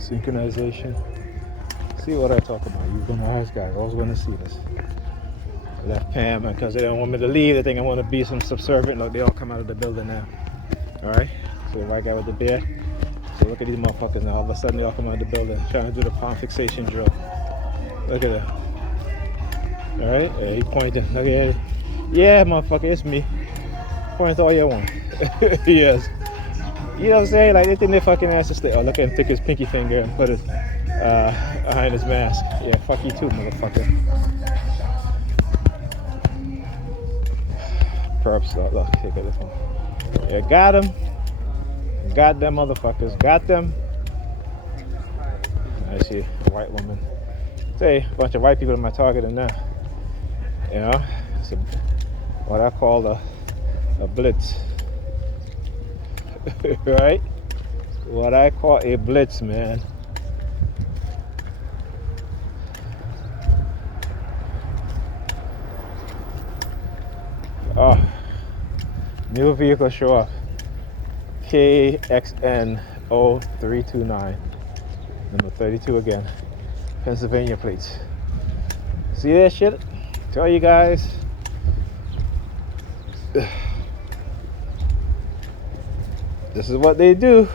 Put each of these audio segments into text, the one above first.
Synchronization. See what I talk about. You're gonna ask guys. Always gonna see this. I left Pam because they don't want me to leave. They think I want to be some subservient. Look, they all come out of the building now. All right. So the white guy with the beard. So look at these motherfuckers now. All of a sudden they all come out of the building trying to do the palm fixation drill. Look at that. All right. He pointing. Look at it. Yeah, motherfucker, it's me. Point all you want. Yes. You know what I'm saying? Like they think they fucking ass to stay. Oh, look at him take his pinky finger and put it behind his mask. Yeah, fuck you too, motherfucker. Perps, look, take this one. Yeah, got him. Got them motherfuckers. Got them. I see a white woman. Say, a bunch of white people in my targeting now. You know, it's what I call a blitz. Right? What I call a blitz, man. Oh, new vehicle show up. KXN0329. Number 32 again. Pennsylvania plates. See that shit? Tell you guys. This is what they do.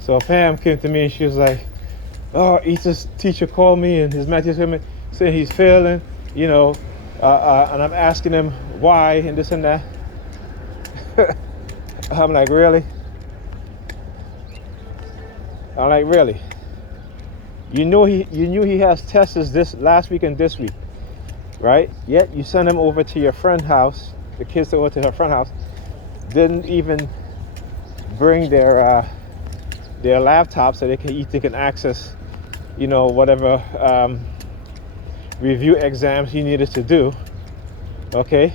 So Pam came to me and she was like, oh, Ethan's teacher called me and his math teacher saying he's failing, you know, and I'm asking him why and this and that. I'm like, really? I'm like, really? You knew he has tests this last week and this week, right? Yet you send him over to your friend's house, the kids over to her friend's house, didn't even bring their laptop so they can access, you know, whatever review exams he needed to do. Okay.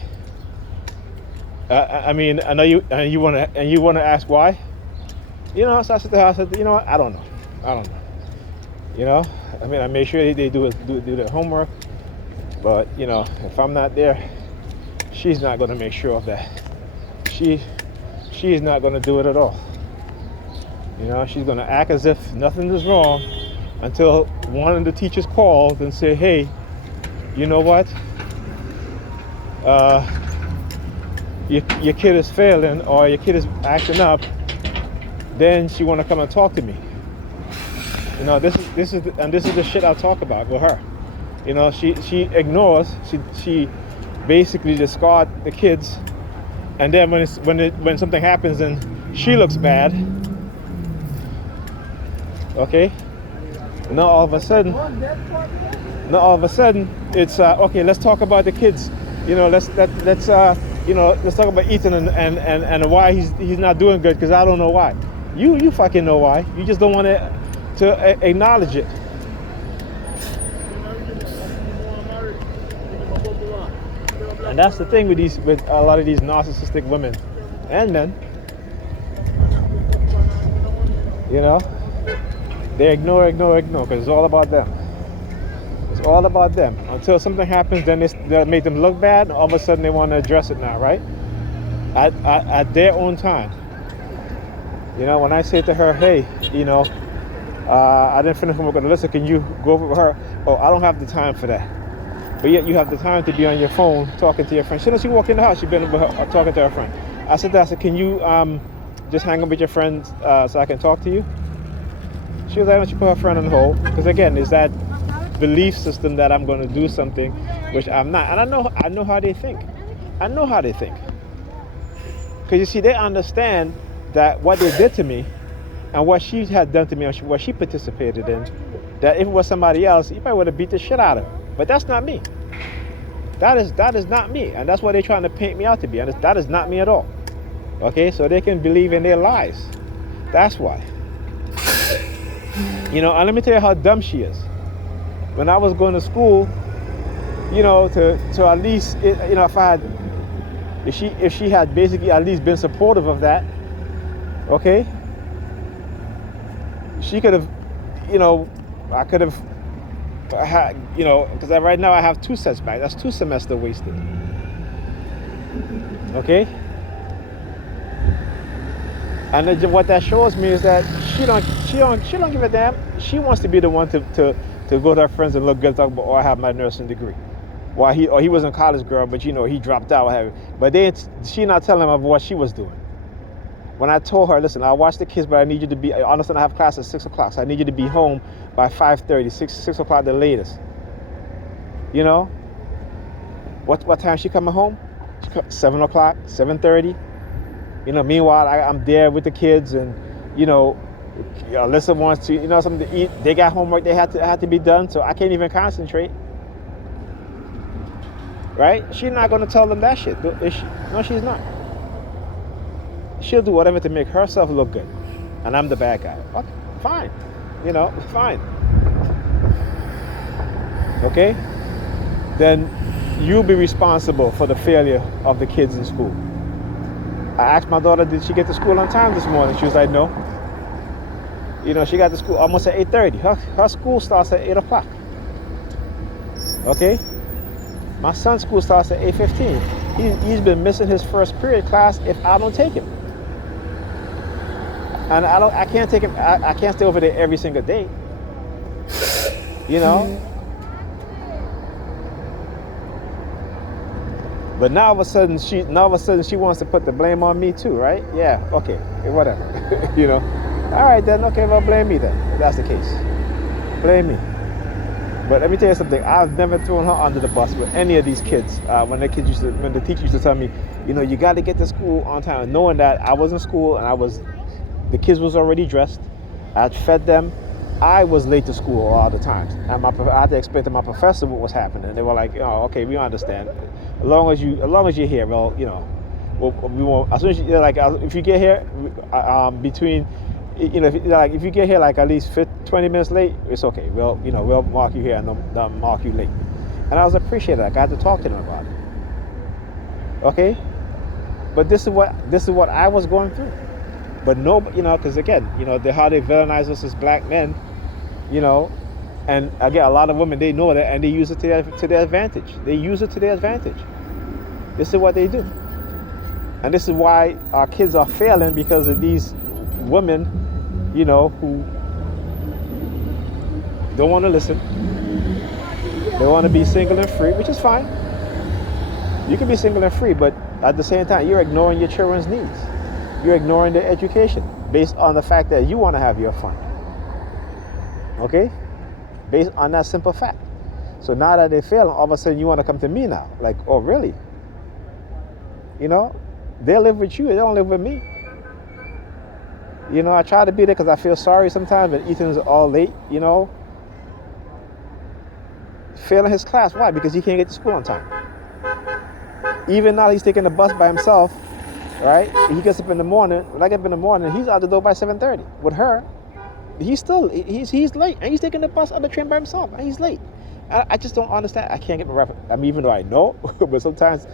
I mean, I know you wanna ask why. You know, so I said to her, I said, you know what? I don't know. You know, I mean, I made sure they do their homework, but you know, if I'm not there, she's not gonna make sure of that. She is not gonna do it at all. You know, she's gonna act as if nothing is wrong until one of the teachers calls and say, hey, you know what? Your kid is failing or your kid is acting up. Then she wanna come and talk to me. You know, this is the shit I talk about with her. You know, she ignores. She basically discards the kids, and then when something happens and she looks bad. Okay. Now all of a sudden, it's okay. Let's talk about the kids. You know, let's talk about Ethan and why he's not doing good, because I don't know why. You fucking know why. You just don't want to acknowledge it. And that's the thing with a lot of these narcissistic women and men. You know, they ignore because it's all about them. It's all about them. Until something happens, then they make them look bad, and all of a sudden they want to address it now, right? At their own time. You know, when I say to her, hey, you know, I didn't finish homework on the list, so can you go over with her? Oh, I don't have the time for that. But yet you have the time to be on your phone talking to your friend. She walked in the house, she's been with her, talking to her friend. I said, can you just hang up with your friend so I can talk to you? She was like, why don't you put her friend on hold? Because again, it's that belief system that I'm going to do something which I'm not. And I know how they think. Because you see, they understand that what they did to me and what she had done to me, or what she participated in, that if it was somebody else, you probably would have beat the shit out of her. But that's not me. That is not me. And that's what they're trying to paint me out to be. And that is not me at all. Okay, so they can believe in their lies. That's why. You know, and let me tell you how dumb she is. When I was going to school, you know, to at least, you know, if she had basically at least been supportive of that, okay, she could have, you know, I could have had, you know, because right now I have 2 sets back. That's 2 semesters wasted. Okay? And what that shows me is that she don't give a damn. She wants to be the one to go to her friends and look good, talk about, oh, I have my nursing degree. Why he wasn't a college girl, but he dropped out. But she not telling him of what she was doing. When I told her, listen, I'll watch the kids, but I need you to be, I understand I have class at 6 o'clock, so I need you to be home by 5:30, 6 o'clock the latest. You know? What time she coming home? 7 o'clock, 7:30. Meanwhile, I'm there with the kids, and, Alyssa wants to, something to eat. They got homework they had to be done, so I can't even concentrate. Right? She's not going to tell them that shit, is she? No, she's not. She'll do whatever to make herself look good, and I'm the bad guy. Okay, fine. Fine. Okay? Then you'll be responsible for the failure of the kids in school. I asked my daughter, did she get to school on time this morning? She was like, no. She got to school almost at 8:30. Her school starts at 8 o'clock. Okay? My son's school starts at 8:15. He's been missing his first period class if I don't take him. And I can't take him, I can't stay over there every single day. But now all of a sudden she wants to put the blame on me too, right? Yeah, okay, whatever. All right then, okay, well, blame me then, if that's the case. Blame me. But let me tell you something, I've never thrown her under the bus with any of these kids. When the teacher used to tell me, you got to get to school on time, knowing that I was in school and the kids was already dressed, I'd fed them, I was late to school a lot of the times. And I had to explain to my professor what was happening. They were like, oh, okay, we understand. As long as you're here, well, we won't. As soon as if you get here between, if you get here like at least 20 minutes late, it's okay. We'll mark you here and not mark you late. And I was appreciative. I got to talk to them about it. Okay, but this is what I was going through. But no, because again, how they villainize us as black men, and again, a lot of women, they know that and they use it to their advantage. They use it to their advantage. This is what they do. And this is why our kids are failing, because of these women, who don't want to listen. They want to be single and free, which is fine. You can be single and free, but at the same time, you're ignoring your children's needs. You're ignoring their education based on the fact that you want to have your fun. Okay? Based on that simple fact. So now that they fail, all of a sudden you want to come to me now. Like, oh, really? They live with you. They don't live with me. I try to be there because I feel sorry sometimes, but Ethan's all late, Failing his class. Why? Because he can't get to school on time. Even now he's taking the bus by himself, right? He gets up in the morning. When I get up in the morning, he's out the door by 7:30. With her, he's late, and he's taking the bus on the train by himself, and he's late. I just don't understand. I can't get my reference. I mean, even though I know, but sometimes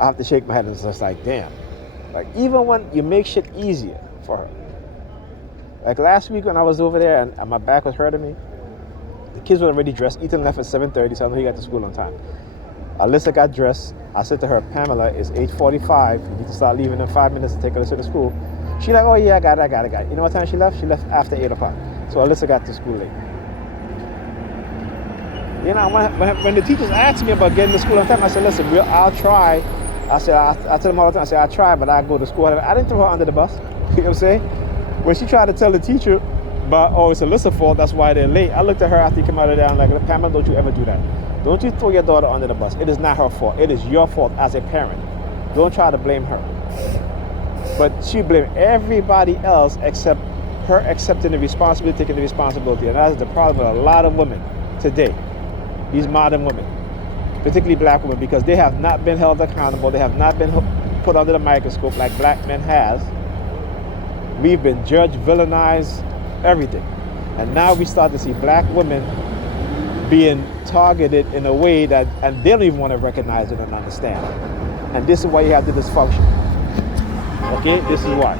I have to shake my head and it's just like, damn. Like, even when you make shit easier for her. Like last week when I was over there and my back was hurting me, the kids were already dressed. Ethan left at 7:30, so I know he got to school on time. Alyssa got dressed. I said to her, Pamela, it's 8:45. You need to start leaving in 5 minutes to take Alyssa to school. She's like, oh yeah, I got it. You know what time she left? She left after 8 o'clock. So Alyssa got to school late. When the teachers asked me about getting to school on time, I said, listen, I'll try. I tell them all the time, I'll try, but I go to school. I didn't throw her under the bus. You know what I'm saying? When she tried to tell the teacher, it's Alyssa's fault, that's why they're late. I looked at her after he came out of there and I'm like, Pamela, don't you ever do that. Don't you throw your daughter under the bus. It is not her fault. It is your fault as a parent. Don't try to blame her. But she blamed everybody else except her accepting the responsibility, taking the responsibility. And that is the problem with a lot of women today. These modern women, particularly black women, because they have not been held accountable. They have not been put under the microscope like black men has. We've been judged, villainized, everything. And now we start to see black women being targeted in a way that, and they don't even want to recognize it and understand. And this is why you have the dysfunction. Okay, this is why.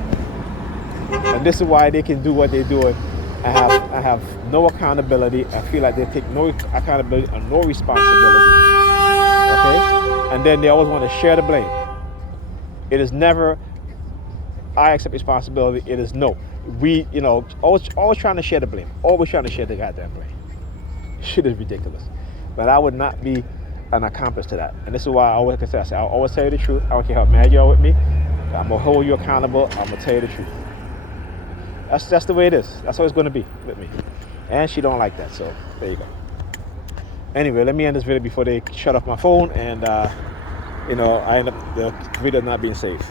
And this is why they can do what they're doing and have no accountability and feel like they take no accountability and no responsibility. Okay? And then they always want to share the blame. It is never I accept responsibility. It is no. We, always trying to share the blame. Always trying to share the goddamn blame. Shit is ridiculous. But I would not be an accomplice to that. And this is why I always, like I say, I'll always tell you the truth. I don't care how mad you are with me. I'm gonna hold you accountable. I'm gonna tell you the truth. That's the way it is. That's how it's gonna be with me. And she don't like that. So there you go. Anyway, let me end this video before they shut off my phone and I end up the video not being saved.